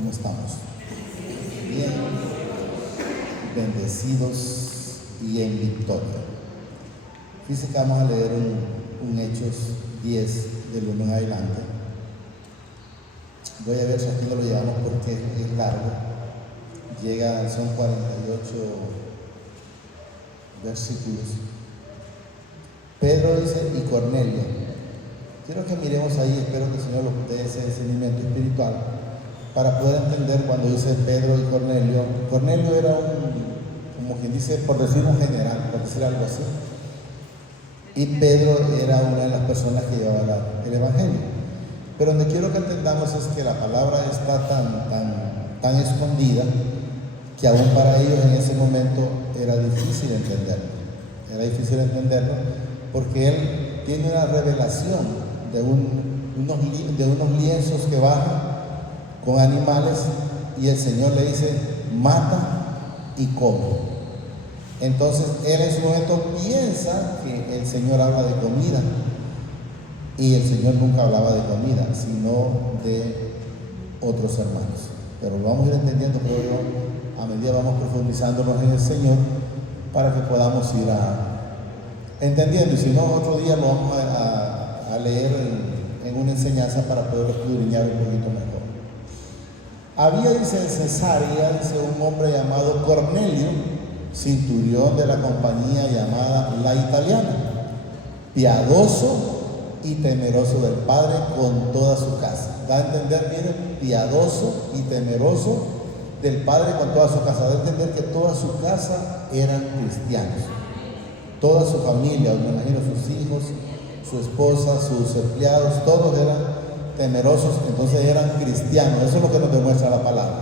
¿Cómo estamos? Bien, bendecidos y en victoria. Fíjense que vamos a leer un Hechos 10 del 1 en adelante. Voy a ver si aquí no lo llevamos porque es largo. Son 48 versículos. Pedro dice, y Cornelio. Quiero que miremos ahí, espero que el Señor nos dé ese discernimiento espiritual para poder entender cuando dice Pedro y Cornelio. Cornelio era como quien dice, por decir un general, por decir algo así. Y Pedro era una de las personas que llevaba el Evangelio. Pero donde quiero que entendamos es que la palabra está tan escondida que aún para ellos en ese momento era difícil entenderlo. Era difícil entenderlo porque él tiene una revelación de unos lienzos que bajan con animales y el Señor le dice, mata y come. Entonces él en su momento piensa que el Señor habla de comida y el Señor nunca hablaba de comida, sino de otros hermanos. Pero lo vamos a ir entendiendo, creo yo, a medida vamos profundizándonos en el Señor para que podamos ir entendiendo. Y si no, otro día lo vamos a leer en una enseñanza para poder escudriñar un poquito mejor. Había, dice, en Cesarea, dice, un hombre llamado Cornelio, centurión de la compañía llamada La Italiana, piadoso y temeroso del Padre con toda su casa. Da a entender, miren, piadoso y temeroso del Padre con toda su casa. Da a entender que toda su casa eran cristianos. Toda su familia, me imagino sus hijos, su esposa, sus empleados, todos eran temerosos, entonces eran cristianos. Eso es lo que nos demuestra la palabra.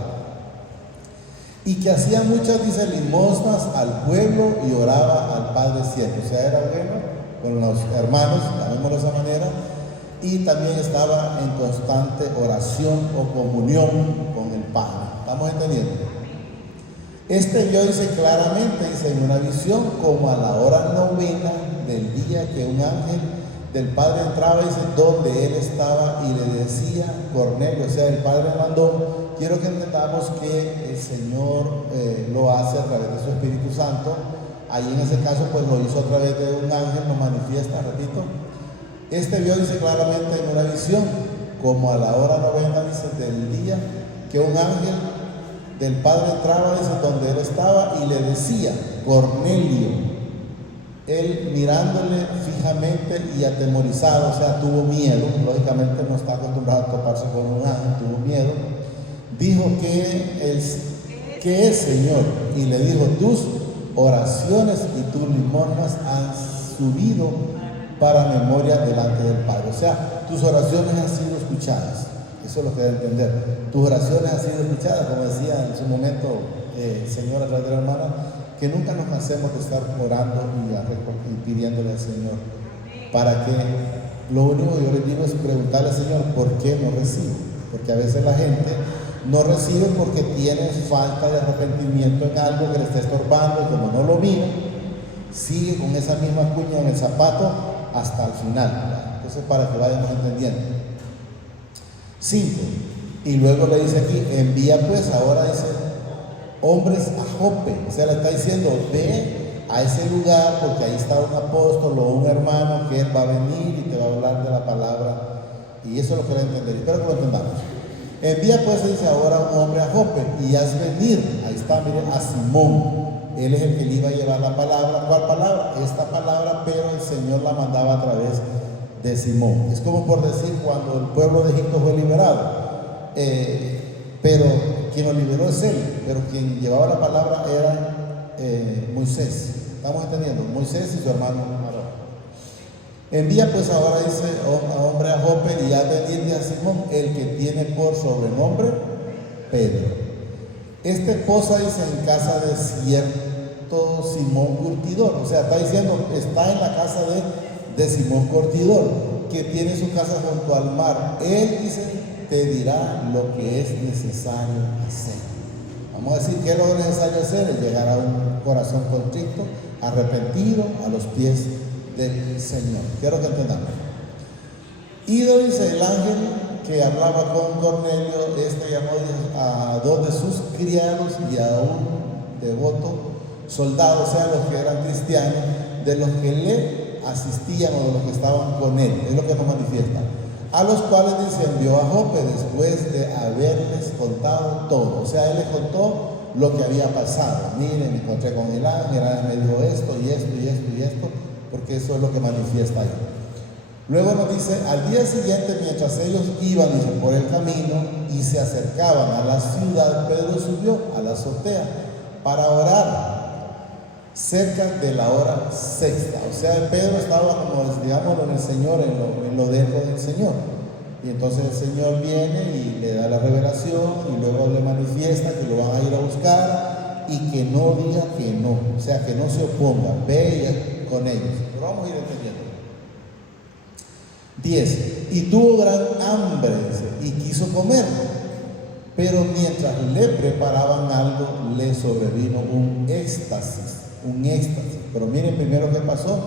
Y que hacía muchas, dice, limosnas al pueblo y oraba al Padre siempre. O sea, era bueno con los hermanos, llamémoslo de esa manera, y también estaba en constante oración o comunión con el Padre. ¿Estamos entendiendo? Este vio, dice claramente, dice, en una visión, como a la hora novena del día, que un ángel del Padre entraba, dice, donde él estaba y le decía, Cornelio, o sea, el Padre mandó. Quiero que entendamos que el Señor lo hace a través de su Espíritu Santo. Ahí en ese caso, pues lo hizo a través de un ángel, lo manifiesta, repito. Este vio, dice claramente en una visión, como a la hora novena, dice, del día, que un ángel del Padre entraba, dice, donde él estaba y le decía, Cornelio. Él mirándole fijamente y atemorizado, o sea, tuvo miedo, lógicamente no está acostumbrado a toparse con un ángel, tuvo miedo. Dijo, ¿qué es, Señor? Y le dijo, tus oraciones y tus limosnas han subido para memoria delante del Padre. O sea, tus oraciones han sido escuchadas. Eso es lo que debe entender. Tus oraciones han sido escuchadas, como decía en su momento el Señor a través de la hermana, que nunca nos cansemos de estar orando y pidiéndole al Señor. Para que lo único que yo les digo es preguntarle al Señor, ¿por qué no recibo? Porque a veces la gente no recibe porque tiene falta de arrepentimiento en algo que le está estorbando, y como no lo mira, sigue con esa misma cuña en el zapato hasta el final, ¿verdad? Entonces, para que vayamos entendiendo. 5. Y luego le dice aquí, envía pues ahora, dice, hombres a Jope. O sea, le está diciendo, ve a ese lugar porque ahí está un apóstol o un hermano que él va a venir y te va a hablar de la palabra. Y eso es lo que le entender. Espero que lo entendamos. Envía pues, dice ahora, un hombre a Jope y haz venir, ahí está, miren, a Simón. Él es el que le iba a llevar la palabra. ¿Cuál palabra? Esta palabra, pero el Señor la mandaba a través de Simón. Es como por decir, cuando el pueblo de Egipto fue liberado, pero quien lo liberó es él, pero quien llevaba la palabra era Moisés. ¿Estamos entendiendo? Moisés y su hermano Aarón. Envía pues ahora, dice, a hombre a Jope y haz venir a Simón, el que tiene por sobrenombre Pedro. Este posa, dice, en casa de cierto Simón Curtidor. O sea, está diciendo, está en la casa de Simón Curtidor, que tiene su casa junto al mar. Él, dice, te dirá lo que es necesario hacer. Vamos a decir, ¿qué es lo necesario hacer? Es llegar a un corazón contrito, arrepentido, a los pies del Señor. Quiero que entendamos. Ido, dice el ángel que hablaba con Cornelio, este llamó a dos de sus criados y a un devoto soldado, o sea, los que eran cristianos, de los que le asistían o de los que estaban con él, es lo que nos manifiesta. A los cuales dice, envió a Jope después de haberles contado todo. O sea, él les contó lo que había pasado. Miren, me encontré con el ángel me dijo esto y esto y esto y esto, porque eso es lo que manifiesta ahí. Luego nos dice, al día siguiente, mientras ellos iban por el camino y se acercaban a la ciudad, Pedro subió a la azotea para orar cerca de la hora sexta. O sea, Pedro estaba, como digamos, en el Señor, en lo dentro del Señor. Y entonces el Señor viene y le da la revelación y luego le manifiesta que lo van a ir a buscar y que no diga que no. O sea, que no se oponga, ve con ellos. Pero vamos a ir entendiendo. 10. Y tuvo gran hambre, dice, y quiso comer. Pero mientras le preparaban algo, le sobrevino un éxtasis. Pero miren primero qué pasó.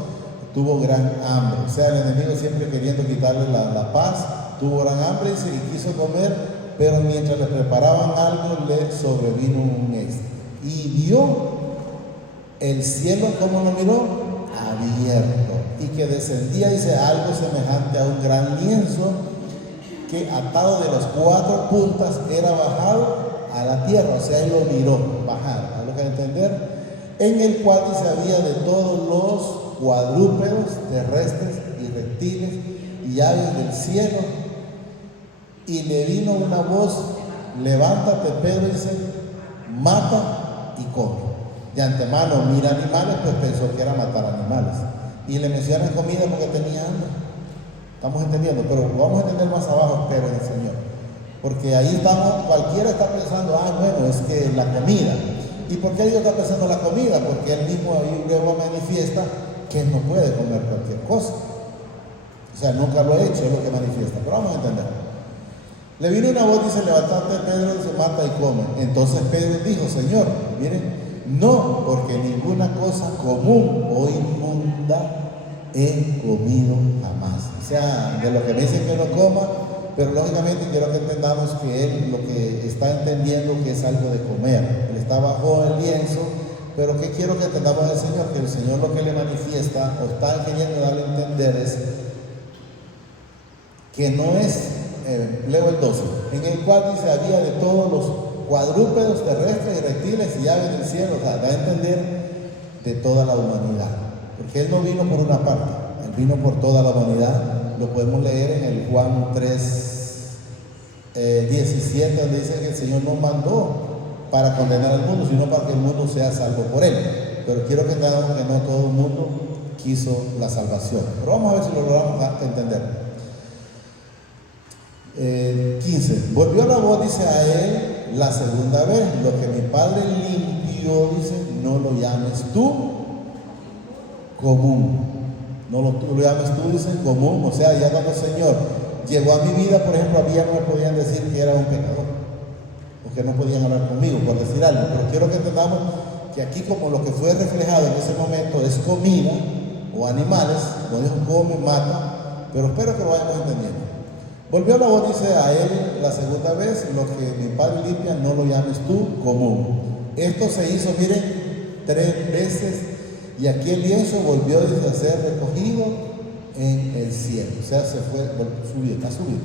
Tuvo gran hambre, o sea, el enemigo siempre queriendo quitarle la paz. Tuvo gran hambre y quiso comer, pero mientras le preparaban algo, le sobrevino un éxtasis. Y vio el cielo, ¿cómo lo miró? Abierto, y que descendía, dice, algo semejante a un gran lienzo que atado de las 4 puntas era bajado a la tierra. O sea, él lo miró bajar, a lo que entender, en el cual dice había de todos los cuadrúpedos terrestres y reptiles y aves del cielo. Y le vino una voz, levántate Pedro, dice, mata y come. De antemano mira animales, pues pensó que era matar animales. Y le menciona comida porque tenía hambre. Estamos entendiendo, pero vamos a entender más abajo, pero en el Señor. Porque ahí estamos, cualquiera está pensando, bueno, es que la comida. ¿Y por qué Dios está pensando en la comida? Porque él mismo ahí luego manifiesta que él no puede comer cualquier cosa. O sea, nunca lo ha hecho, es lo que manifiesta. Pero vamos a entender. Le vino una voz, dice, levantate Pedro, se mata y come. Entonces Pedro dijo, Señor, miren, no, porque ninguna cosa común o inmunda he comido jamás. O sea, de lo que me dicen que no coma, pero lógicamente quiero que entendamos que él lo que está entendiendo que es algo de comer. Él está bajo el lienzo, pero que quiero que entendamos del Señor, que el Señor lo que le manifiesta o está queriendo darle a entender es que no es, leo el 12, en el cual dice había de todos los cuadrúpedos terrestres y reptiles y aves del cielo. O sea, da a entender de toda la humanidad, porque él no vino por una parte, él vino por toda la humanidad. Lo podemos leer en el Juan 3, 17, donde dice que el Señor no mandó para condenar al mundo, sino para que el mundo sea salvo por él. Pero quiero que entendamos que no todo el mundo quiso la salvación. Pero vamos a ver si lo logramos entender. 15. Volvió la voz, dice, a él la segunda vez, lo que mi padre limpió, dice, no lo llames tú común. No lo llames tú, dice, común. O sea, ya cuando el Señor llegó a mi vida, por ejemplo, a mí ya no me podían decir que era un pecador, o que no podían hablar conmigo, por decir algo. Pero quiero que entendamos que aquí, como lo que fue reflejado en ese momento es comida o animales, no dijo come, mata, pero espero que lo vayamos entendiendo. Volvió la voz, dice, a él la segunda vez, lo que mi padre limpia, no lo llames tú común. Esto se hizo, miren, 3 veces. Y aquí el lienzo volvió a ser recogido en el cielo. O sea, se fue, subió, está subido.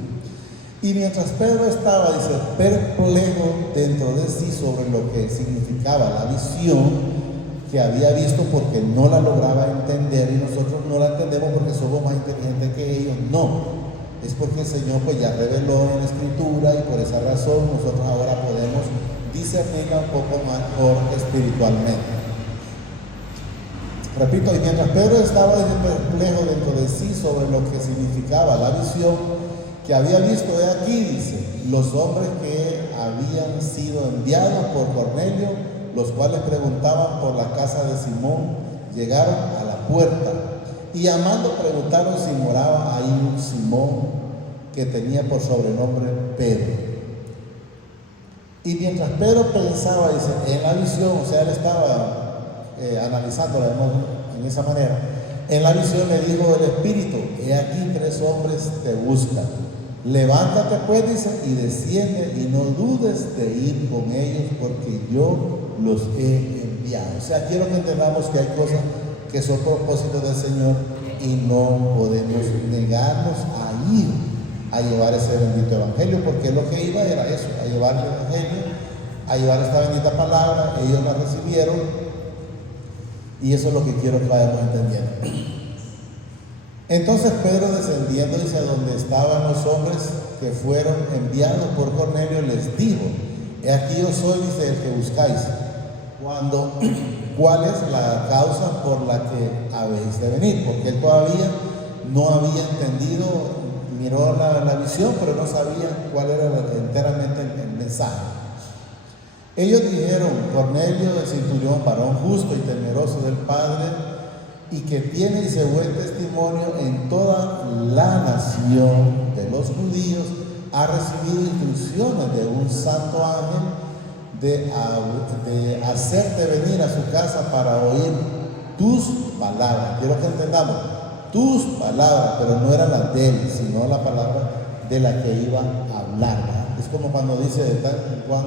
Y mientras Pedro estaba, dice, perplejo dentro de sí sobre lo que significaba la visión que había visto, porque no la lograba entender, y nosotros no la entendemos porque somos más inteligentes que ellos. No, es porque el Señor pues ya reveló en la Escritura, y por esa razón nosotros ahora podemos discernirla un poco mejor espiritualmente. Repito, y mientras Pedro estaba perplejo dentro de sí sobre lo que significaba la visión que había visto, he aquí, dice, los hombres que habían sido enviados por Cornelio, los cuales preguntaban por la casa de Simón, llegaron a la puerta y llamando preguntaron si moraba ahí un Simón que tenía por sobrenombre Pedro. Y mientras Pedro pensaba, dice, en la visión, o sea, él estaba analizándola en esa manera, en la visión le dijo el Espíritu, he aquí 3 hombres te buscan. Levántate pues, dice, y desciende, y no dudes de ir con ellos, porque yo los he enviado. O sea, quiero que entendamos que hay cosas que son propósitos del Señor y no podemos negarnos a ir a llevar ese bendito evangelio, porque lo que iba era eso, a llevar el evangelio, a llevar esta bendita palabra. Ellos la recibieron, y eso es lo que quiero que vayamos entendiendo. Entonces Pedro, descendiendo, dice, a donde estaban los hombres que fueron enviados por Cornelio, les dijo: he aquí yo soy, dice, el que buscáis. ¿Cuál es la causa por la que habéis de venir? Porque él todavía no había entendido, miró la visión, pero no sabía cuál era enteramente el mensaje. Ellos dijeron: Cornelio, el centurión, varón justo y temeroso del Padre, y que tiene, dice, buen testimonio en toda la nación de los judíos, ha recibido instrucciones de un santo ángel de hacerte venir a su casa para oír tus palabras. Quiero que entendamos, tus palabras, pero no era la de él, sino la palabra de la que iba a hablar, ¿verdad? Es como cuando dice Juan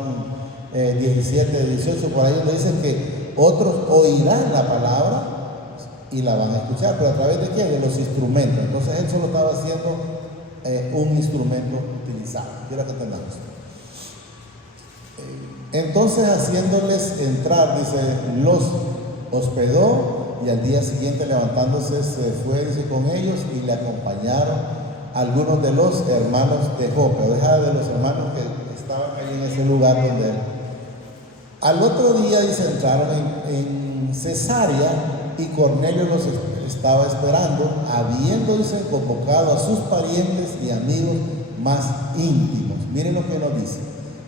17, 18, por ahí donde dice que otros oirán la palabra y la van a escuchar, pero ¿a través de qué? De los instrumentos. Entonces él solo estaba haciendo un instrumento utilizado. Quiero que entendamos. Entonces, haciéndoles entrar, dice, los hospedó, y al día siguiente, levantándose, se fue, dice, con ellos, y le acompañaron algunos de los hermanos de Jope, o de los hermanos que estaban ahí en ese lugar donde él. Al otro día, dice, entraron en Cesarea, y Cornelio los estaba esperando, habiendo, dice, convocado a sus parientes y amigos más íntimos. Miren lo que nos dice,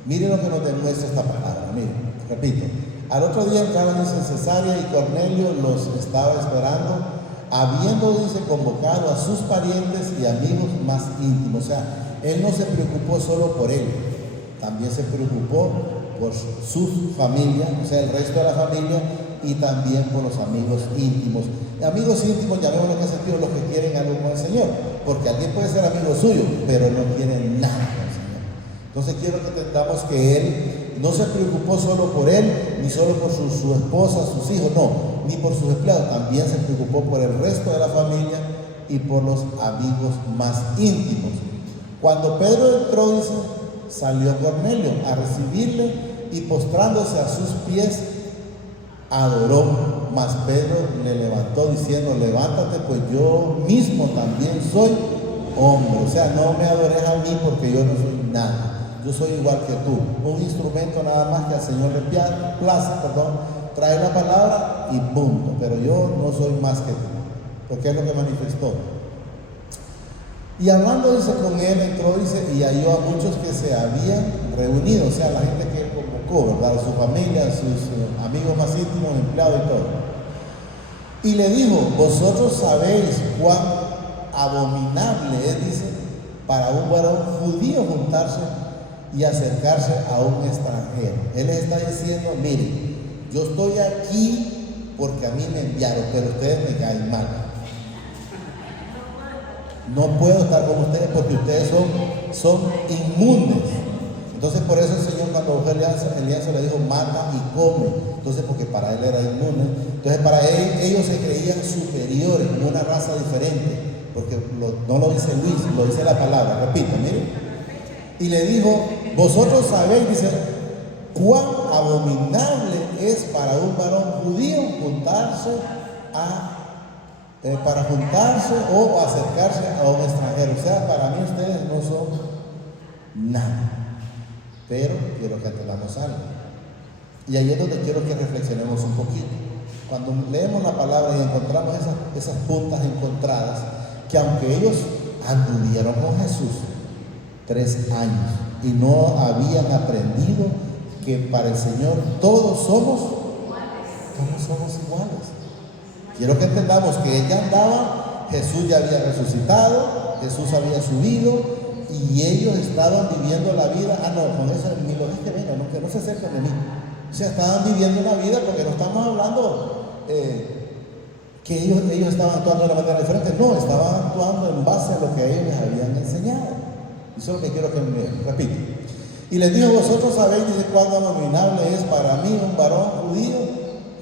miren lo que nos demuestra esta palabra. Miren, repito, al otro día entraron, dice, en Cesarea, y Cornelio los estaba esperando, habiendo, dice, convocado a sus parientes y amigos más íntimos. O sea, él no se preocupó solo por él, también se preocupó por su familia, o sea, el resto de la familia, y también por los amigos íntimos. Amigos íntimos, llamémoslo en ese sentido, los que quieren algo con el Señor, porque alguien puede ser amigo suyo, pero no quiere nada con el Señor. Entonces quiero que entendamos que él no se preocupó solo por él, ni solo por su esposa, sus hijos, no, ni por sus empleados, también se preocupó por el resto de la familia y por los amigos más íntimos. Cuando Pedro entró, dice, salió Cornelio a recibirle, y postrándose a sus pies, adoró. Mas Pedro le levantó diciendo: levántate, pues yo mismo también soy hombre. O sea, no me adores a mí, porque yo no soy nada, yo soy igual que tú, un instrumento nada más que al Señor le place, trae la palabra y punto, pero yo no soy más que tú, porque es lo que manifestó. Y hablando, dice, con él entró, dice, y halló a muchos que se habían reunido, o sea, la gente que él convocó, ¿verdad? Su familia, sus amigos más íntimos, empleados y todo. Y le dijo: vosotros sabéis cuán abominable es, dice, para un varón judío juntarse y acercarse a un extranjero. Él les está diciendo: miren, yo estoy aquí porque a mí me enviaron, pero ustedes me caen mal. No puedo estar con ustedes porque ustedes son inmundes. Entonces, por eso el Señor, cuando buscó alianza, le dijo: mata y come. Entonces, porque para él era inmune. Entonces, para él, ellos se creían superiores, como una raza diferente, porque no lo dice Luis, lo dice la palabra. Repito, miren. Y le dijo: vosotros sabéis, dice, cuán abominable es para un varón judío para juntarse o acercarse a un extranjero. O sea, para mí ustedes no son nada. Pero quiero que entendamos algo. Y ahí es donde quiero que reflexionemos un poquito. Cuando leemos la palabra y encontramos esas puntas encontradas, que aunque ellos anduvieron con Jesús 3 años y no habían aprendido que para el Señor todos somos iguales. Quiero que entendamos que ella andaba, Jesús ya había resucitado, Jesús había subido, y ellos estaban viviendo la vida. Con eso ni lo que venga, que no se acerquen de mí. O sea, estaban viviendo una vida, porque no estamos hablando que ellos estaban actuando de una manera diferente. No, estaban actuando en base a lo que ellos les habían enseñado. Eso es lo que quiero que me vean. Repito. Y les dijo: vosotros sabéis, dice, cuán abominable es para mí, un varón judío,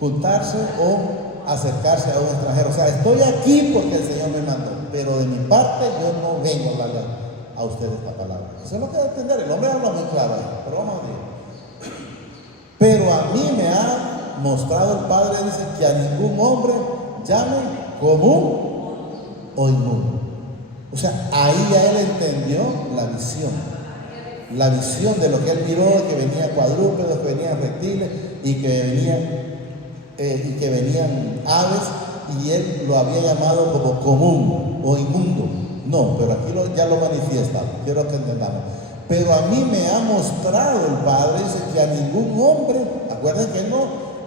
juntarse o acercarse a un extranjero. O sea, estoy aquí porque el Señor me mandó, pero de mi parte yo no vengo a hablar a ustedes esta palabra. Eso es lo que hay que entender. El hombre habla muy claro ahí, pero vamos a ver. Pero a mí me ha mostrado el Padre, dice, que a ningún hombre llame común o inmundo. O sea, ahí ya él entendió la visión de lo que él miró, que venían cuadrúpedos, que venían reptiles y que venían aves, y él lo había llamado como común o inmundo. No, pero aquí ya lo manifiesta, quiero que entendamos. Pero a mí me ha mostrado el Padre, dice, que a ningún hombre, acuérdense que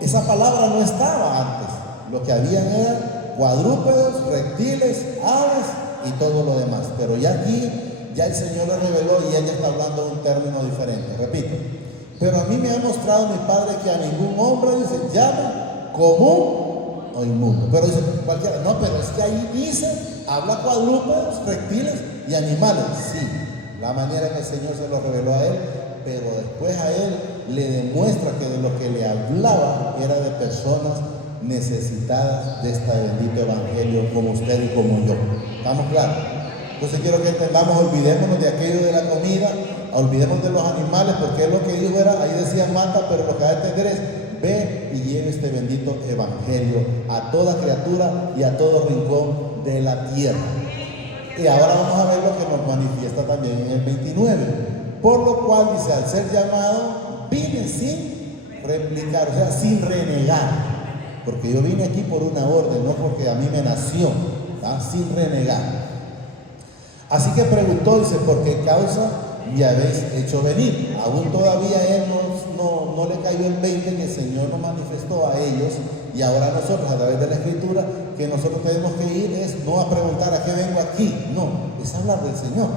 esa palabra no estaba antes. Lo que habían eran cuadrúpedos, reptiles, aves y todo lo demás. Pero ya aquí, ya el Señor le reveló y ella está hablando de un término diferente. Repito, pero a mí me ha mostrado mi Padre que a ningún hombre, dice, llame común o inmundo. Pero dice cualquiera, no, pero es que ahí dice, habla cuadrúpedos, reptiles y animales. Sí, la manera en que el Señor se lo reveló a él, pero después a él le demuestra que de lo que le hablaba era de personas necesitadas de este bendito evangelio, como usted y como yo. ¿Estamos claros? Entonces quiero que entendamos, olvidémonos de aquello de la comida, olvidemos de los animales, porque él lo que dijo era, ahí decía mata, pero lo que hay que entender es: ve y lleve este bendito evangelio a toda criatura y a todo rincón de la tierra. Y ahora vamos a ver lo que nos manifiesta también en el 29. Por lo cual dice, al ser llamado, vine sin replicar, o sea, sin renegar. Porque yo vine aquí por una orden, no porque a mí me nació, ¿tá? Sin renegar. Así que preguntó, dice, ¿por qué causa me habéis hecho venir? Aún todavía a él no le cayó el 20 que el Señor nos manifestó a ellos, y ahora nosotros a través de la Escritura, que nosotros tenemos que ir es no a preguntar a qué vengo aquí, no, es hablar del Señor.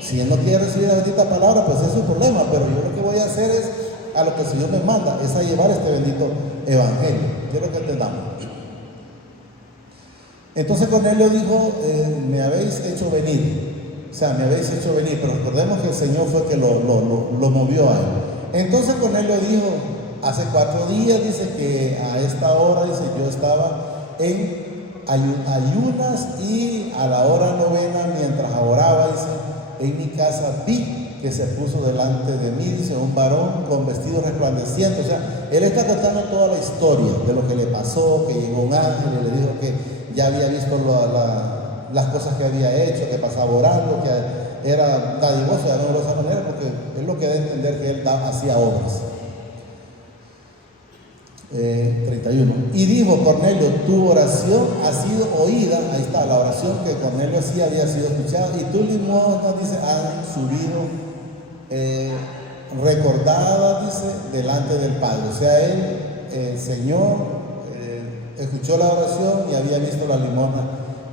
Si él no quiere recibir la bendita palabra, pues es su problema, pero yo lo que voy a hacer es a lo que el Señor me manda, es a llevar este bendito evangelio. Quiero que entendamos. Entonces Cornelio dijo, me habéis hecho venir, o sea, me habéis hecho venir, pero recordemos que el Señor fue que lo movió a él. Entonces Cornelio dijo, hace 4 días, dice, que a esta hora, dice, yo estaba en ayunas, y a la hora 9, mientras oraba, dice, en mi casa vi que se puso delante de mí, dice, un varón con vestido resplandeciente. O sea, él está contando toda la historia de lo que le pasó, que llegó un ángel y le dijo que ya había visto las cosas que había hecho, que pasaba orando, que era dadivoso, de esa manera, porque es lo que da a entender que él hacía obras. 31. Y dijo Cornelio, tu oración ha sido oída. Ahí está, la oración que Cornelio hacía había sido escuchada, y tus limosnas, dice, han subido recordadas, dice, delante del Padre. O sea, el Señor escuchó la oración y había visto la limosna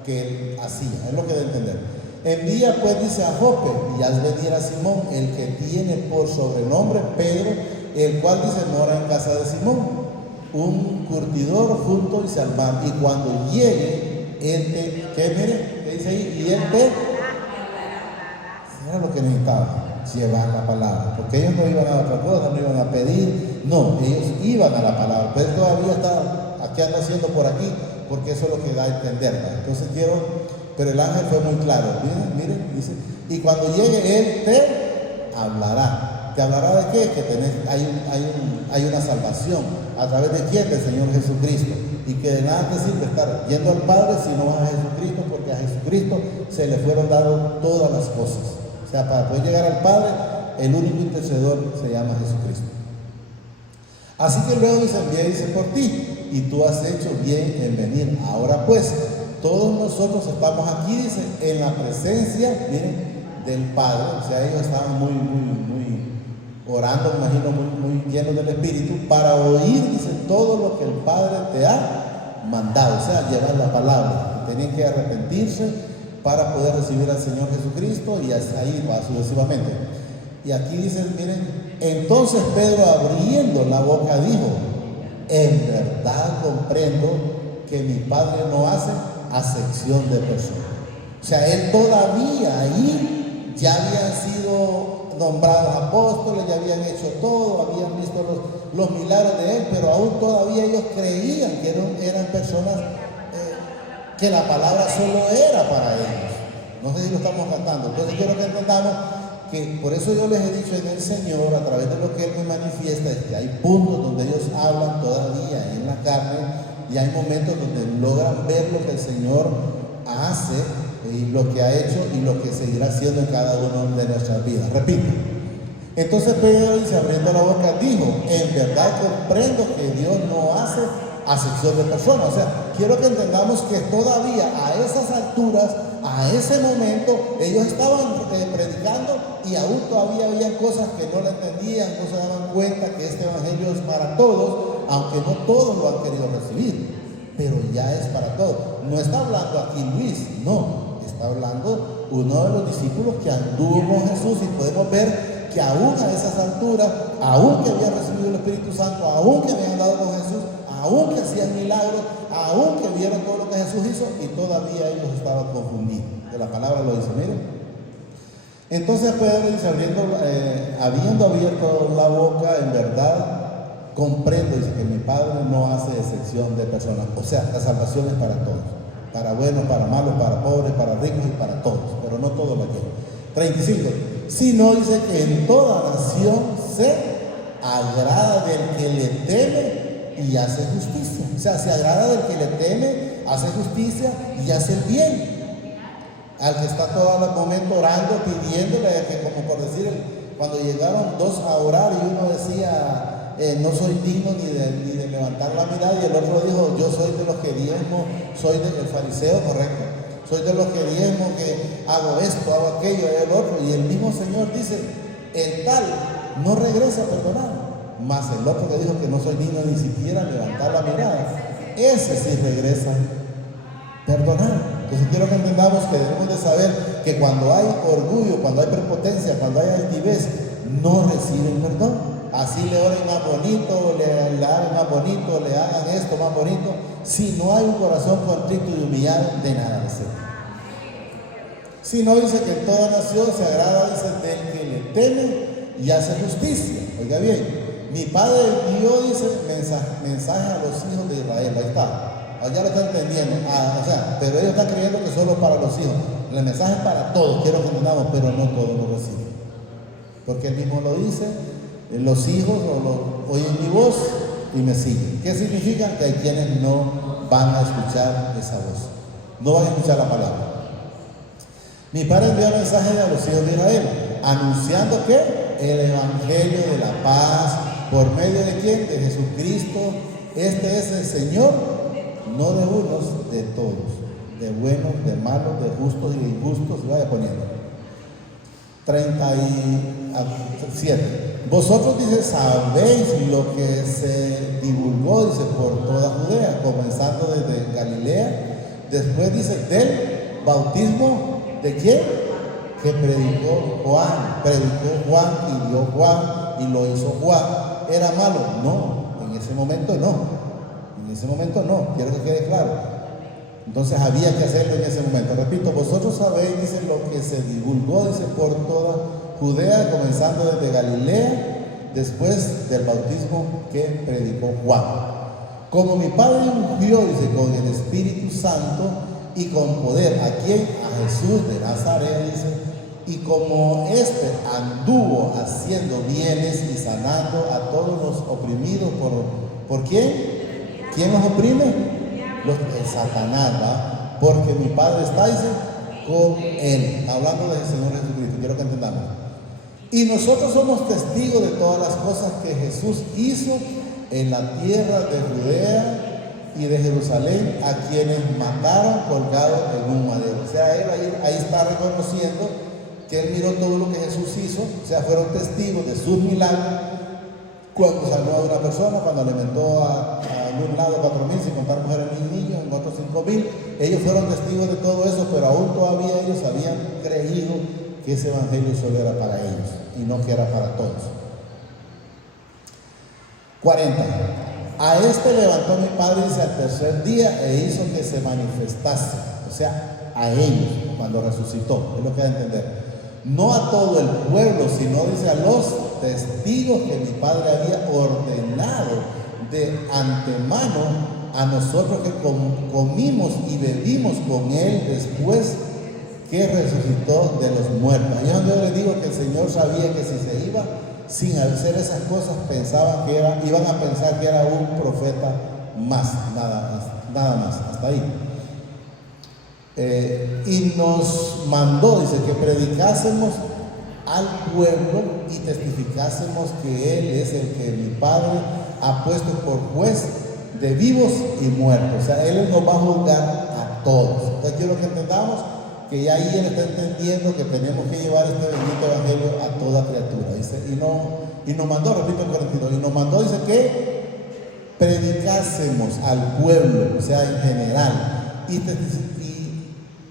que él hacía. Es lo que debe entender. Envía pues, dice, a Jope, y haz venir a Simón, el que tiene por sobrenombre Pedro, el cual, dice, mora en casa de Simón, un curtidor junto, dice, al mar. Y cuando llegue, ¿qué mire? ¿Qué dice ahí? Y él era lo que necesitaba, llevar la palabra, porque ellos no iban a otra cosa, no iban a pedir, no, ellos iban a la palabra, pero él todavía está aquí, anda haciendo por aquí, porque eso es lo que da a entender, ¿no? Entonces pero el ángel fue muy claro, miren, dice, y cuando llegue él te hablará. ¿Te hablará de qué? Que hay una salvación. ¿A través de quién? Del Señor Jesucristo. Y que de nada te sirve estar yendo al Padre si no vas a Jesucristo, porque a Jesucristo se le fueron dadas todas las cosas. O sea, para poder llegar al Padre, el único intercedor se llama Jesucristo. Así que luego dice, envié, dice, por ti, y tú has hecho bien en venir. Ahora pues, todos nosotros estamos aquí, dice, en la presencia, miren, del Padre. O sea, ellos estaban muy orando, me imagino, muy llenos del Espíritu, para oír, dice, todo lo que el Padre te ha mandado. O sea, llevar la palabra. Tenían que arrepentirse para poder recibir al Señor Jesucristo, y ahí va sucesivamente. Y aquí dicen, miren, entonces Pedro, abriendo la boca, dijo, en verdad comprendo que mi Padre no hace acepción de personas. O sea, él todavía ahí ya habían sido nombrados apóstoles, ya habían hecho todo, habían visto los milagros de él, pero aún todavía ellos creían que eran personas que la palabra solo era para ellos. No sé si lo estamos cantando. Entonces quiero que entendamos que por eso yo les he dicho en el Señor, a través de lo que Él me manifiesta, es que hay puntos donde ellos hablan todavía en la carne y hay momentos donde logran ver lo que el Señor hace y lo que ha hecho y lo que seguirá haciendo en cada uno de nuestras vidas. Repito. Entonces Pedro, dice, abriendo la boca, dijo: en verdad comprendo que Dios no hace acepción de personas. O sea, quiero que entendamos que todavía a esas alturas, a ese momento, ellos estaban predicando y aún todavía había cosas que no le entendían, no se daban cuenta que este evangelio es para todos, aunque no todos lo han querido recibir, pero ya es para todos. No está hablando aquí Luis, no, está hablando uno de los discípulos que anduvo con Jesús, y podemos ver que aún a esas alturas, aún que habían recibido el Espíritu Santo, aún que habían andado con Jesús, aún que hacían milagros, aún que vieron todo lo que Jesús hizo, y todavía ellos estaban confundidos. Que la palabra lo dice, miren. Entonces Pedro dice, habiendo abierto la boca, en verdad comprendo, dice, que mi Padre no hace excepción de personas. O sea, la salvación es para todos, para buenos, para malos, para pobres, para ricos y para todos, pero no todos lo quieren. 35. Sino dice que en toda nación se agrada del que le teme y hace justicia. O sea, se agrada del que le teme, hace justicia y hace el bien. Al que está todo el momento orando, pidiéndole, que como por decir, cuando llegaron dos a orar y uno decía, no soy digno ni de levantar la mirada, y el otro dijo, yo soy de los que diezmo, soy del fariseo, correcto, soy de los que diezmo, que hago esto, hago aquello, y el otro, y el mismo Señor dice, el tal no regresa a perdonar, más el otro que dijo que no soy digno ni siquiera levantar la mirada, ese sí regresa a perdonar. Entonces quiero que entendamos que debemos de saber que cuando hay orgullo, cuando hay prepotencia, cuando hay altivez, no reciben perdón. Así le oren más bonito, le hagan más bonito, le hagan esto más bonito. Si no hay un corazón contrito y humillado, de nada le sirve. Si no, dice que en toda nación se agrada, dice, del que le teme y hace justicia. Oiga bien, mi Padre dio, dice, mensaje a los hijos de Israel. Ahí está. Ya lo están entendiendo, pero ellos están creyendo que solo para los hijos. El mensaje es para todos, quiero que entendamos, pero no todos lo reciben. Porque él mismo lo dice, los hijos oyen mi voz y me siguen. ¿Qué significa? Que hay quienes no van a escuchar esa voz, no van a escuchar la palabra. Mi Padre envió mensaje a los hijos de Israel, anunciando que el evangelio de la paz, ¿por medio de quién? De Jesucristo. Este es el Señor, no de unos, de todos, de buenos, de malos, de justos y de injustos. Y vaya poniendo 37. Vosotros, dice, sabéis lo que se divulgó, dice, por toda Judea, comenzando desde Galilea, después dice del bautismo de quién, que predicó Juan y dio Juan y lo hizo Juan. ¿Era malo? No, en ese momento no. En ese momento no, quiero que quede claro. Entonces había que hacerlo en ese momento. Repito, vosotros sabéis, dice, lo que se divulgó, dice, por toda Judea, comenzando desde Galilea, después del bautismo que predicó Juan. Como mi Padre ungió, dice, con el Espíritu Santo y con poder, ¿a quién? A Jesús de Nazaret, dice, y como éste anduvo haciendo bienes y sanando a todos los oprimidos ¿por quién? ¿Quién los oprime? El Satanás, ¿va? Porque mi Padre está, dice, con él. Hablando del Señor Jesucristo, quiero que entendamos. Y nosotros somos testigos de todas las cosas que Jesús hizo en la tierra de Judea y de Jerusalén, a quienes mataron colgados en un madero. O sea, él ahí está reconociendo que él miró todo lo que Jesús hizo, o sea, fueron testigos de sus milagros. Cuando salvó a una persona, cuando alimentó a un lado 4,000, sin contar mujeres ni niños, en otros 5,000, ellos fueron testigos de todo eso, pero aún todavía ellos habían creído que ese evangelio solo era para ellos y no que era para todos. 40. A este levantó mi Padre, dice, al tercer día e hizo que se manifestase, o sea, a ellos cuando resucitó, es lo que hay que entender. no a todo el pueblo, sino dice a los testigos que mi Padre había ordenado de antemano a nosotros que comimos y bebimos con Él después que resucitó de los muertos. Ahí es donde yo les digo que el Señor sabía que si se iba sin hacer esas cosas, iban a pensar que era un profeta más, nada más, hasta ahí. Y nos mandó, dice, que predicásemos al pueblo y testificásemos que Él es el que mi Padre ha puesto por juez de vivos y muertos. O sea, Él nos va a juzgar a todos. Entonces quiero que entendamos que ya ahí Él está entendiendo que tenemos que llevar este bendito evangelio a toda criatura. Dice, y nos mandó, repito el 42, y nos mandó, dice, que predicásemos al pueblo, o sea, en general,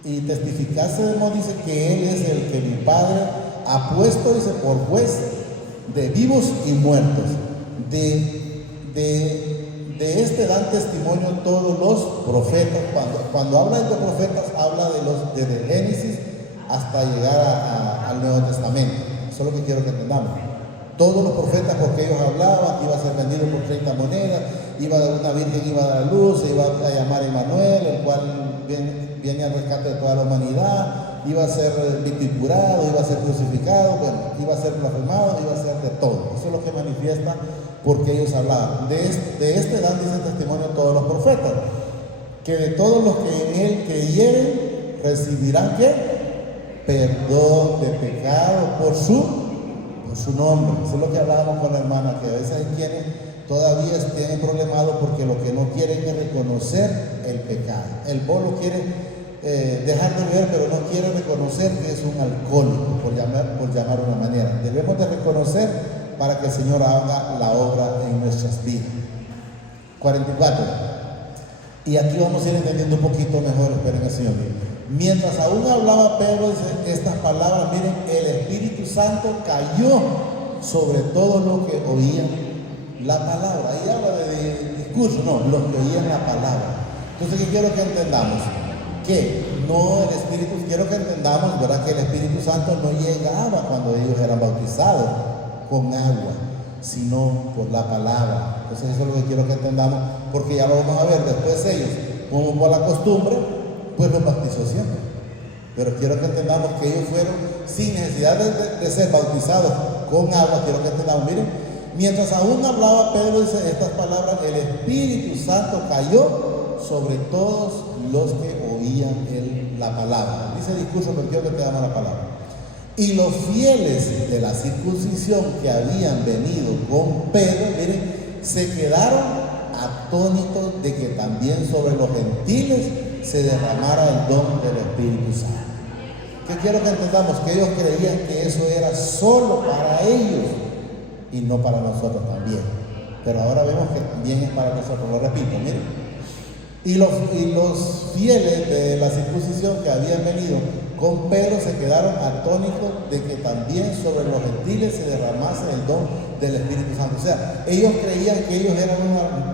y testificásemos, dice, que Él es el que mi Padre ha puesto, dice, por juez de vivos y muertos. De este dan testimonio todos los profetas. Cuando habla de profetas, habla desde Génesis hasta llegar al Nuevo Testamento. Eso es lo que quiero que entendamos. Todos los profetas, porque ellos hablaban, iba a ser vendido por 30 monedas, una virgen iba a dar a luz, se iba a llamar Emmanuel, el cual viene al rescate de toda la humanidad, iba a ser vituperado, iba a ser crucificado, bueno, iba a ser blasfemado, iba a ser de todo. Eso es lo que manifiesta porque ellos hablaban. De este dan, dice testimonio todos los profetas, que de todos los que en Él creyeren recibirán ¿qué? Perdón de pecado por su nombre. Eso es lo que hablábamos con la hermana, que a veces hay quienes todavía tienen problemados porque lo que no quieren es reconocer el pecado. El pueblo quiere dejar de beber, pero no quiere reconocer que es un alcohólico, por llamar de una manera. Debemos de reconocer para que el Señor haga la obra en nuestras vidas. 44. Y aquí vamos a ir entendiendo un poquito mejor, esperen el Señor. Mientras aún hablaba Pedro, dice estas palabras, miren, el Espíritu Santo cayó sobre todo lo que oían la palabra. Ahí habla de discurso, no, los que oían la palabra. Entonces, ¿qué quiero que entendamos? Que no el Espíritu, quiero que entendamos, ¿verdad?, que el Espíritu Santo no llegaba cuando ellos eran bautizados con agua, sino por la palabra. Entonces eso es lo que quiero que entendamos, porque ya lo vamos a ver después ellos, como por la costumbre, pues los bautizó siempre. Pero quiero que entendamos que ellos fueron sin necesidad de ser bautizados con agua. Quiero que entendamos, miren, mientras aún hablaba Pedro, dice estas palabras, el Espíritu Santo cayó sobre todos los que oían la palabra. Dice el discurso, pero quiero que te damos la palabra. Y los fieles de la circuncisión que habían venido con Pedro, miren, se quedaron atónitos de que también sobre los gentiles se derramara el don del Espíritu Santo. ¿Qué quiero que entendamos? Que ellos creían que eso era solo para ellos y no para nosotros también. Pero ahora vemos que también es para nosotros. Lo repito, miren. Y los fieles de la circuncisión que habían venido con Pedro se quedaron atónitos de que también sobre los gentiles se derramase el don del Espíritu Santo. O sea, ellos creían que ellos eran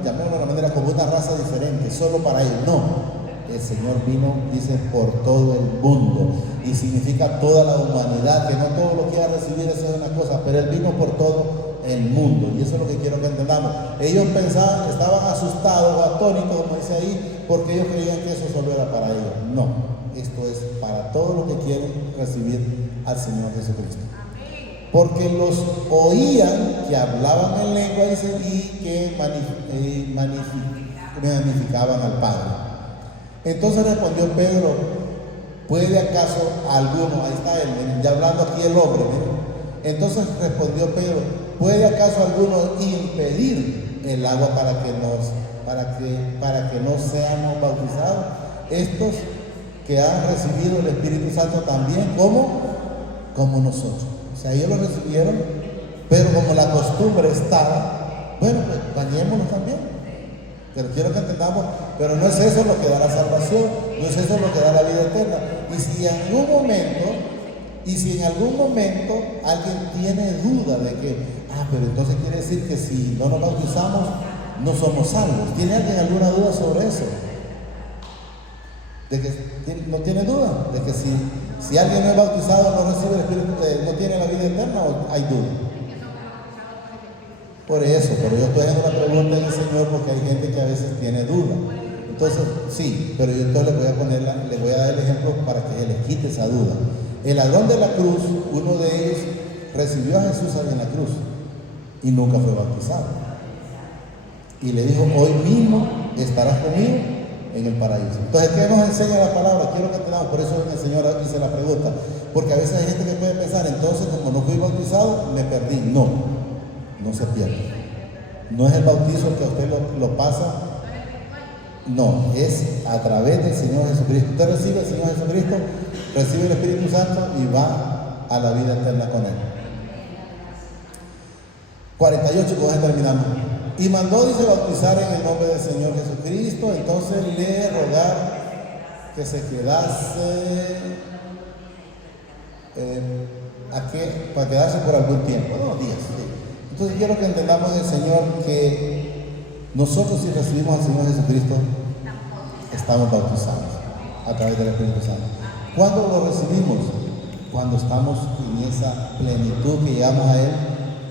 llamémoslo de una manera, como una raza diferente, solo para ellos. No, el Señor vino, dice, por todo el mundo, y significa toda la humanidad, que no todo lo quiera recibir, esa es una cosa, pero Él vino por todo el mundo, y eso es lo que quiero que entendamos. Ellos pensaban, estaban asustados o atónitos, como dice ahí, porque ellos creían que eso solo era para ellos. No, esto es para todos los que quieren recibir al Señor Jesucristo. Porque los oían que hablaban en lengua, dice, y que magnificaban al Padre. Entonces respondió Pedro, ¿puede acaso alguno, ahí está él, ya hablando aquí el hombre, miren. Entonces respondió Pedro, ¿puede acaso alguno impedir el agua para que no seamos bautizados? Estos que han recibido el Espíritu Santo también, como nosotros. O sea, ellos lo recibieron, pero como la costumbre estaba, bueno, pues bañémonos también. Pero quiero que entendamos, pero no es eso lo que da la salvación, no es eso lo que da la vida eterna. Y si en algún momento alguien tiene duda de que, pero entonces quiere decir que si no nos bautizamos, no somos salvos. ¿Tiene alguien alguna duda sobre eso? De que no tiene duda, de que si alguien no es bautizado, no recibe el Espíritu, no tiene la vida eterna, o hay duda. Por eso, pero yo estoy haciendo una pregunta en el Señor porque hay gente que a veces tiene duda. Entonces, sí, pero yo entonces le voy a dar el ejemplo para que se le quite esa duda. El ladrón de la cruz, uno de ellos recibió a Jesús ahí en la cruz y nunca fue bautizado. Y le dijo, hoy mismo estarás conmigo en el paraíso. Entonces, ¿qué nos enseña la palabra? Quiero que entendamos, por eso el Señor hice la pregunta. Porque a veces hay gente que puede pensar, entonces como no fui bautizado, me perdí. No, no se pierde. No es el bautizo el que a usted lo pasa. No, es a través del Señor Jesucristo. Usted recibe al Señor Jesucristo, recibe el Espíritu Santo y va a la vida eterna con Él. 48, con eso terminamos. Y mandó, dice, bautizar en el nombre del Señor Jesucristo. Entonces le rogar que se quedase, para quedarse por algún tiempo, unos días. Sí. Entonces quiero que entendamos del Señor que nosotros, si recibimos al Señor Jesucristo, estamos bautizados a través del Espíritu Santo. ¿Cuándo lo recibimos? Cuando estamos en esa plenitud que llegamos a Él,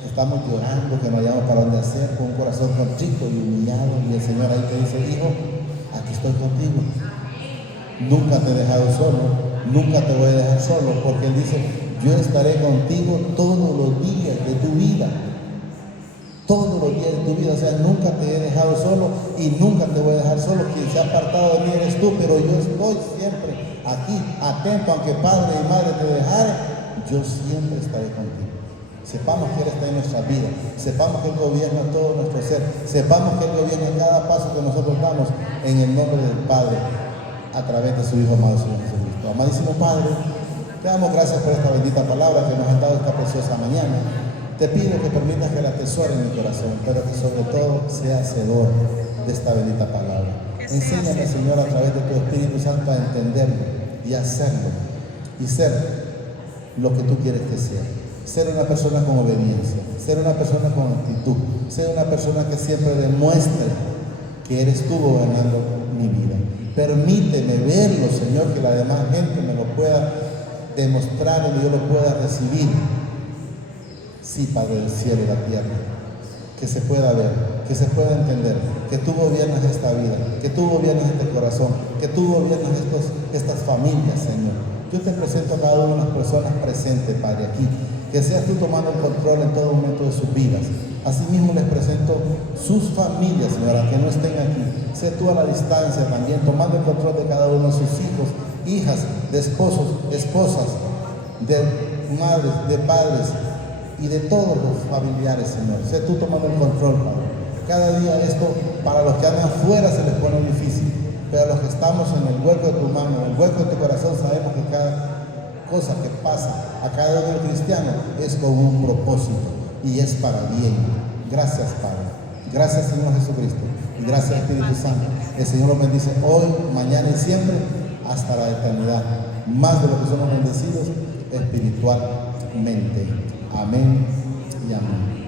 estamos llorando, que no hayamos para dónde hacer, con un corazón contrito y humillado, y el Señor ahí te dice, hijo, aquí estoy contigo. Nunca te he dejado solo, nunca te voy a dejar solo, porque Él dice, yo estaré contigo todos los días de tu vida. Todos los días de tu vida, o sea, nunca te he dejado solo y nunca te voy a dejar solo. Quien se ha apartado de mí eres tú, pero yo estoy siempre aquí, atento, aunque padre y madre te dejaren, yo siempre estaré contigo. Sepamos que Él está en nuestra vida, sepamos que Él gobierna todo nuestro ser, sepamos que Él gobierna cada paso que nosotros damos en el nombre del Padre, a través de su Hijo amado Señor Jesucristo. Amadísimo Padre, te damos gracias por esta bendita palabra que nos has dado esta preciosa mañana. Te pido que permitas que la atesore en mi corazón, pero que sobre todo sea hacedor de esta bendita palabra. Enséñame, Señor, a través de tu Espíritu Santo a entenderlo y a hacerlo y ser lo que tú quieres que sea. Ser una persona con obediencia, ser una persona con actitud, ser una persona que siempre demuestre que eres tú gobernando mi vida. Permíteme verlo, Señor, que la demás gente me lo pueda demostrar y yo lo pueda recibir. Sí, Padre del cielo y la tierra, que se pueda ver, que se pueda entender, que tú gobiernas esta vida, que tú gobiernas este corazón, que tú gobiernas estas familias, Señor. Yo te presento a cada una de las personas presentes, Padre, aquí, que seas tú tomando el control en todo momento de sus vidas. Asimismo les presento sus familias, Señora, que no estén aquí. Sé tú a la distancia también, tomando el control de cada uno de sus hijos, hijas, de esposos, esposas, de madres, de padres, y de todos los familiares, Señor. Sé tú tomando el control, Padre. Cada día esto, para los que andan afuera se les pone difícil, pero los que estamos en el hueco de tu mano, en el hueco de tu corazón, sabemos que cada cosa que pasa a cada uno del cristiano es con un propósito y es para bien. Gracias, Padre. Gracias, Señor Jesucristo. Y gracias, Espíritu Santo. El Señor los bendice hoy, mañana y siempre, hasta la eternidad. Más de lo que somos bendecidos espiritualmente. Amén y amén.